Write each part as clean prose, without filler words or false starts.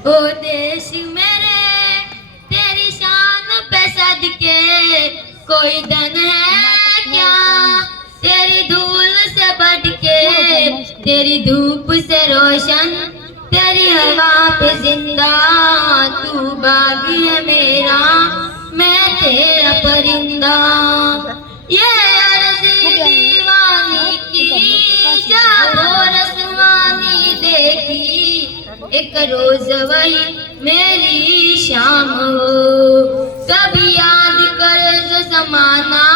ओ देश मेरे तेरी शान पे सदके कोई धन है क्या तेरी धूल से बढ़ के, तेरी धूप से रोशन तेरी हवा पे जिंदा। तू बागी है मेरा मैं तेरा परिंदा। ये अर्ज़ दीवानी की जाबो रसवानी देखी, एक रोज वही मेरी शाम हो। कभी याद कर जो जमाना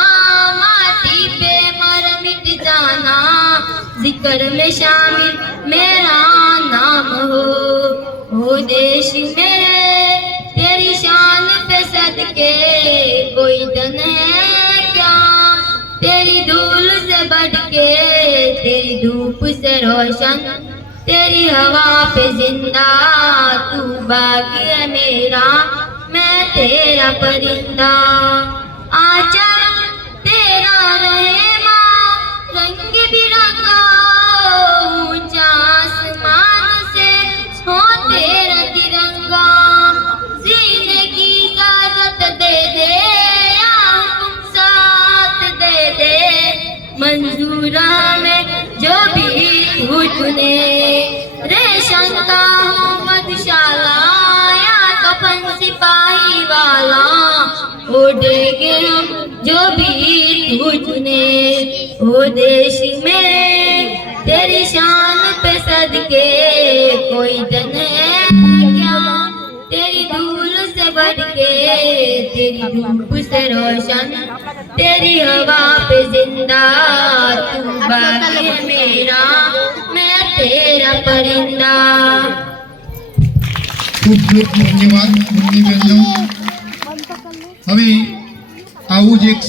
माटी पे मर मिट जाना, जिक्र में शामिल मेरा नाम हो देश मेरे तेरी शान पे सदके कोई धन है क्या तेरी धूल से बढ़ के, तेरी धूप से रोशन तेरी हवा पे जिंदा। तू बागी है मेरा मैं तेरा परिंदा। आजा तेरा रहे माँ रंग बिरंगा, ऊंचा आसमान से हो तेरा तिरंगा। जीने की इजाजत दे दे या हुक्म साथ दे दे, मंजूर हमें जो भी तू चुने। रेशम का मधुशाला या कफन सिपाही वाला, उड़ेंगे हम जो भी तू चुने। ओ देश में तेरी शान पे सदके कोई धन है क्या तेरी धूल से बढ़ के, तेरी धूप से रोशन तेरी हवा पे जिंदा। तू बागी है मेरा मैं तेरा परिंदा। खूब खूब धन्यवाद मुन्नी बहनों। હવે આવું જ એક